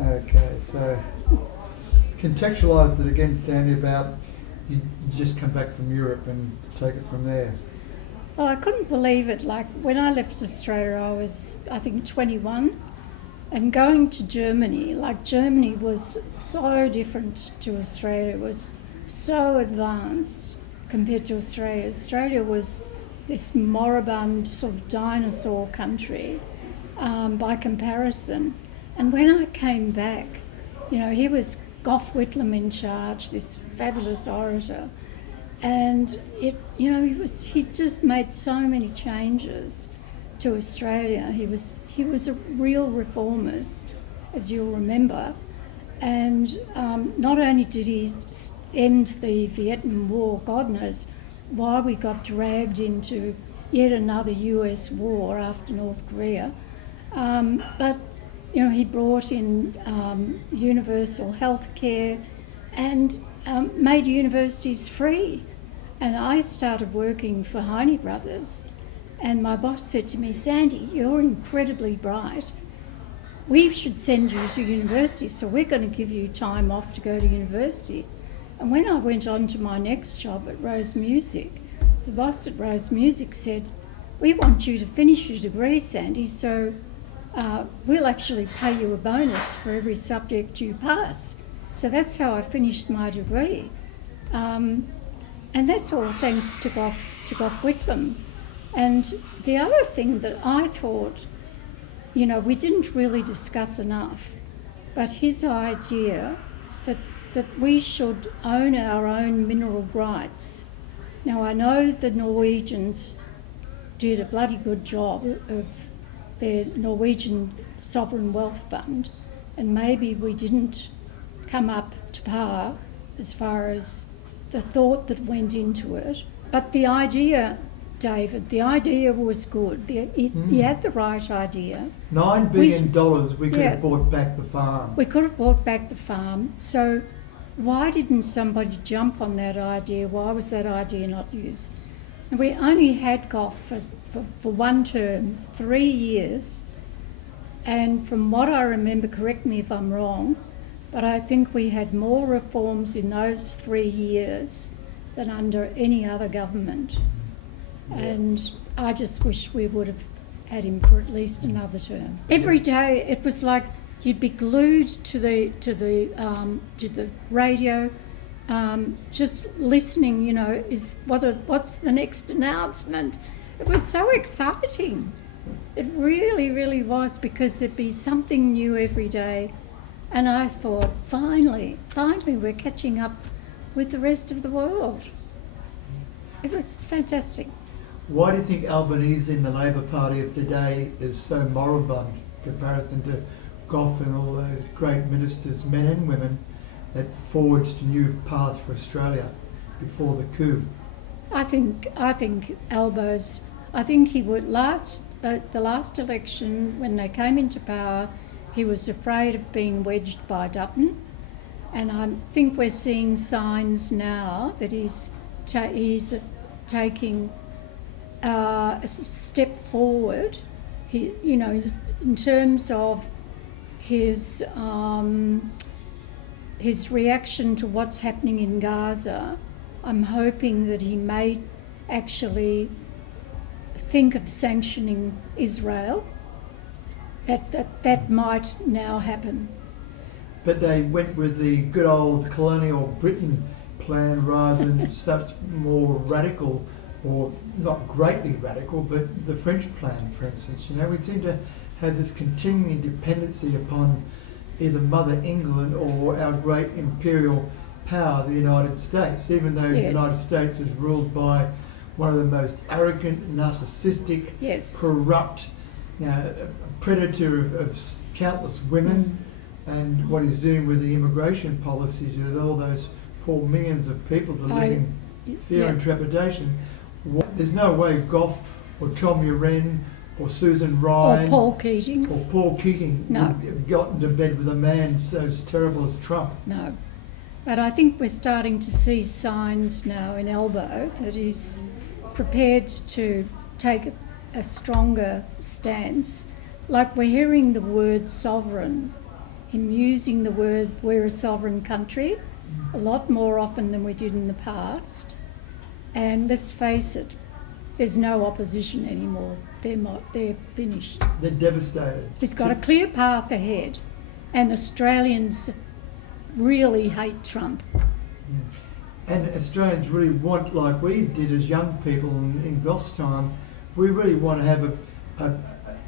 Okay, so contextualise it again, Sandy, about you just come back from Europe and take it from there. Well, I couldn't believe it. Like, when I left Australia, I was, I think, 21. And going to Germany, like, Germany was so different to Australia. It was so advanced compared to Australia. Australia was this moribund sort of dinosaur country by comparison. And when I came back, you know, here was Gough Whitlam in charge, this fabulous orator, and he just made so many changes to Australia. He was a real reformist, as you'll remember, and not only did he end the Vietnam War, God knows why we got dragged into yet another US war after North Korea, but you know, he brought in universal health care and made universities free. And I started working for Heine Brothers, and my boss said to me, "Sandy, you're incredibly bright. We should send you to university, so we're going to give you time off to go to university." And when I went on to my next job at Rose Music, the boss at Rose Music said, "We want you to finish your degree, Sandy, so we'll actually pay you a bonus for every subject you pass." So that's how I finished my degree. And that's all thanks to Gough Whitlam. And the other thing that I thought, you know, we didn't really discuss enough, but his idea that we should own our own mineral rights. Now, I know the Norwegians did a bloody good job of their Norwegian Sovereign Wealth Fund, and maybe we didn't come up to par as far as the thought that went into it. But the idea, David, the idea was good. He had the right idea. $9 billion we could have bought back the farm. We could have bought back the farm. So why didn't somebody jump on that idea? Why was that idea not used? And we only had Gough for one term, 3 years, and from what I remember, correct me if I'm wrong, but I think we had more reforms in those 3 years than under any other government. And I just wish we would have had him for at least another term. Every day it was like you'd be glued to the radio, just listening. You know, what's the next announcement? It was so exciting. It really, really was, because there'd be something new every day. And I thought, finally, we're catching up with the rest of the world. It was fantastic. Why do you think Albanese in the Labor Party of today is so moribund in comparison to Gough and all those great ministers, men and women, that forged a new path for Australia before the coup? I think Albo's. I think he would the last election when they came into power, he was afraid of being wedged by Dutton, and I think we're seeing signs now that he's taking a step forward. He, you know, in terms of his reaction to what's happening in Gaza. I'm hoping that he may actually think of sanctioning Israel. That might now happen. But they went with the good old colonial Britain plan rather than such more radical, or not greatly radical, but the French plan, for instance. You know, we seem to have this continuing dependency upon either Mother England or our great imperial power, the United States, even though the United States is ruled by one of the most arrogant, narcissistic, corrupt, predator of countless women, and what he's doing with the immigration policies with all those poor millions of people that live in fear and trepidation. There's no way Gough or Tom Uren or Susan Ryan or Paul Keating would have gotten to bed with a man so as terrible as Trump. No. But I think we're starting to see signs now in Albo that he's prepared to take a stronger stance. Like, we're hearing the word sovereign him using the word "we're a sovereign country" a lot more often than we did in the past. And let's face it, there's no opposition anymore. They're finished. They're devastated. He's got a clear path ahead, and Australians really hate Trump. And Australians really want, like we did as young people in Goff's time, we really want to have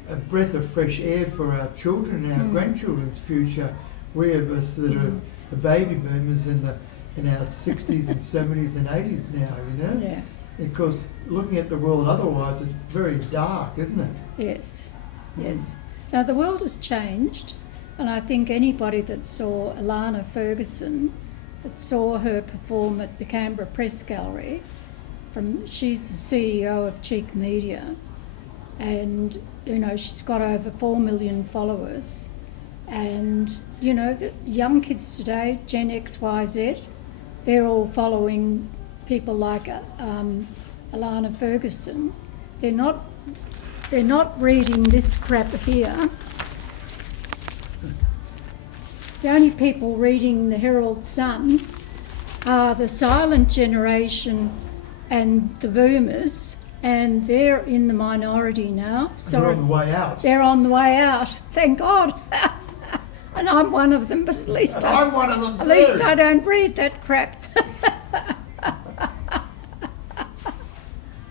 a breath of fresh air for our children and our grandchildren's future. We of us that are the baby boomers in our 60s and 70s and 80s now, you know? Yeah. Because looking at the world otherwise, it's very dark, isn't it? Yes, yes. Now the world has changed, and I think anybody that saw Alana Ferguson, that saw her perform at the Canberra Press Gallery, she's the CEO of Cheek Media, and you know she's got over 4 million followers, and you know the young kids today, Gen X, Y, Z, they're all following people like Alana Ferguson. They're not reading this crap here. The only people reading the Herald Sun are the silent generation and the boomers, and they're in the minority now. So they're on the way out. They're on the way out, thank God. And I'm one of them, but at least I'm one of them too. At least I don't read that crap.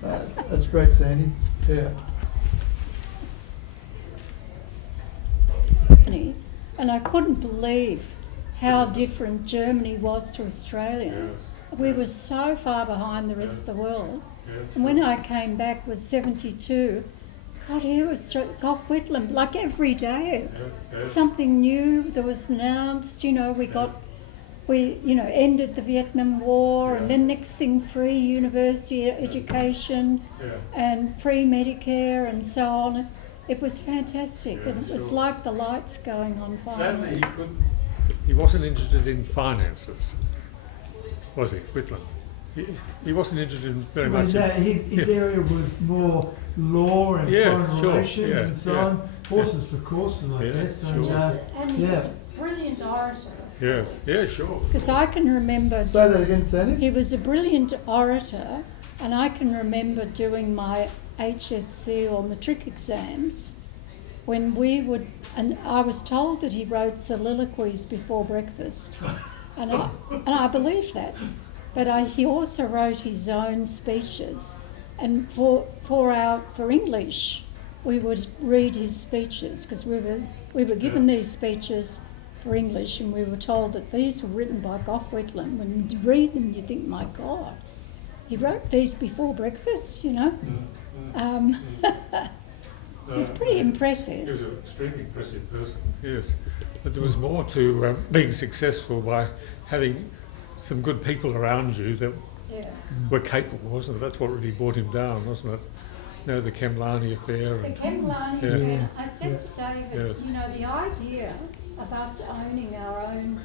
That's great, Sandy. Yeah. And I couldn't believe how different Germany was to Australia. Yes. We were so far behind the rest of the world. Yes. And when I came back was 72, God, here was Gough Whitlam, like every day. Yes. Something new that was announced, you know, we ended the Vietnam War, and then next thing free university education and free Medicare and so on. It was fantastic, and it was like the lights going on finally. Sadly, he wasn't interested in finances, was he, Whitlam? He wasn't interested in very much. His area was more law and foreign relations and so on. Horses for courses, I guess. Sure. And he was a brilliant orator. Yes, yeah, sure. Because I can remember... Say that again, Sandy. He was a brilliant orator, and I can remember doing my HSC or matric exams when we would... And I was told that he wrote soliloquies before breakfast, and I believe that. But he also wrote his own speeches, and for English, we would read his speeches, because we were given these speeches for English, and we were told that these were written by Gough Whitlam. When you read them, you think, my God, he wrote these before breakfast, you know. It was pretty impressive. He was an extremely impressive person, yes. But there was more to being successful by having some good people around you that were capable, wasn't it? That's what really brought him down, wasn't it? You know, the Kemlani affair. The Kemlani affair. I said to David, you know, the idea of us owning our own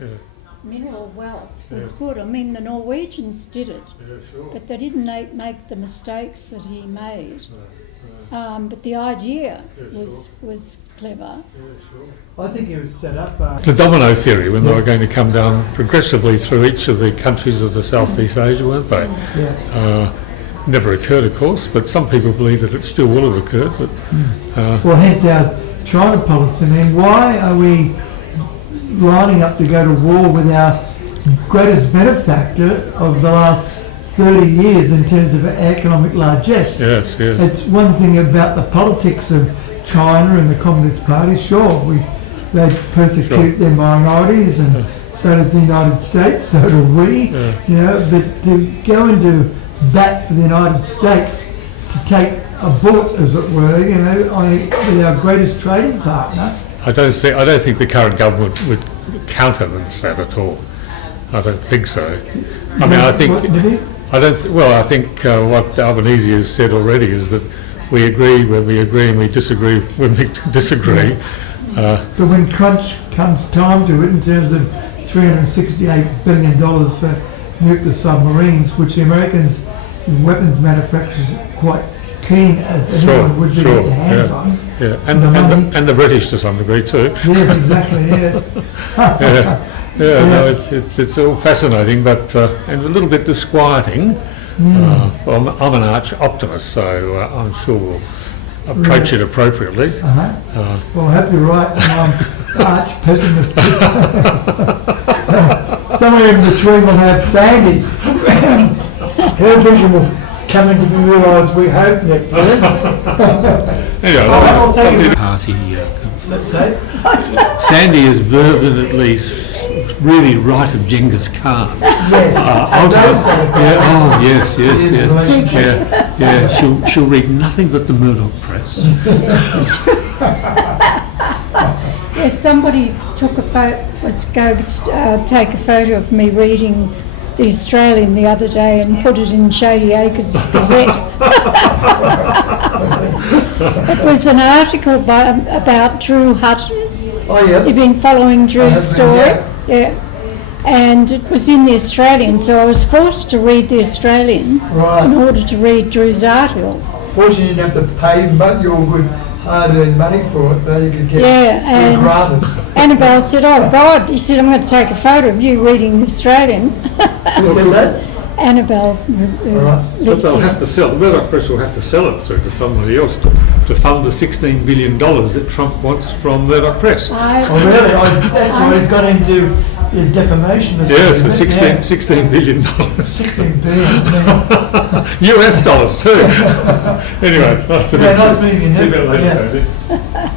mineral wealth was good. I mean, the Norwegians did it, but they didn't make the mistakes that he made. But the idea was clever. I think it was set up... The domino theory, when they were going to come down progressively through each of the countries of the Southeast Asia, weren't they? Never occurred, of course, but some people believe that it still will have occurred. But well, hence our China policy. I mean, why are we lining up to go to war with our greatest benefactor of the last 30 years in terms of economic largesse? Yes. It's one thing about the politics of China and the Communist Party. Sure, they persecute their minorities, and so does the United States, so do we. You know, but to go into bat for the United States, to take a bullet, as it were, you know, with our greatest trading partner. I don't think the current government would countenance that at all. I don't think so. I mean, I think what Albanese has said already is that we agree when we agree and we disagree when we disagree. But when crunch comes time to it, in terms of $368 billion for nuclear submarines, which the Americans, weapons manufacturers, are quite keen as anyone would be to get their hands on. Yeah, and The money. and the British to some degree too. Yes, exactly, yes. Yeah, no, it's all fascinating, but and a little bit disquieting. Well, I'm an arch optimist, so I'm sure we'll approach it appropriately. Well, I hope you're right, and I'm arch pessimist. So, somewhere in between we'll have Sandy. Her vision will come into the realise we hope next year. Anyway, well, thank you. Party. Let's say. Sandy is verbally really right of Genghis Khan. Yes. Yes, yeah. She'll read nothing but the Murdoch press. Yes, somebody was going to take a photo of me reading The Australian the other day and put it in Shady Acres Gazette. It was an article about Drew Hutton. Oh, yeah. You've been following Drew's story? Yeah. And it was in The Australian, so I was forced to read The Australian in order to read Drew's article. Fortunately, you didn't have to pay your good hard-earned money for it, though you could get and gratis. Annabelle said, "Oh God," he said, "I'm going to take a photo of you reading The Australian." Who said that? Annabelle. But they'll have to sell, the Murdoch Press will have to sell it soon to somebody else to fund the $16 billion that Trump wants from Murdoch Press. Oh, really? That's why he's got into defamation. Yes, the $16 billion. 16 billion. US dollars too. Anyway, nice to meet you. Nice meeting you, See you a Nick. bit later, Yeah. Sandy.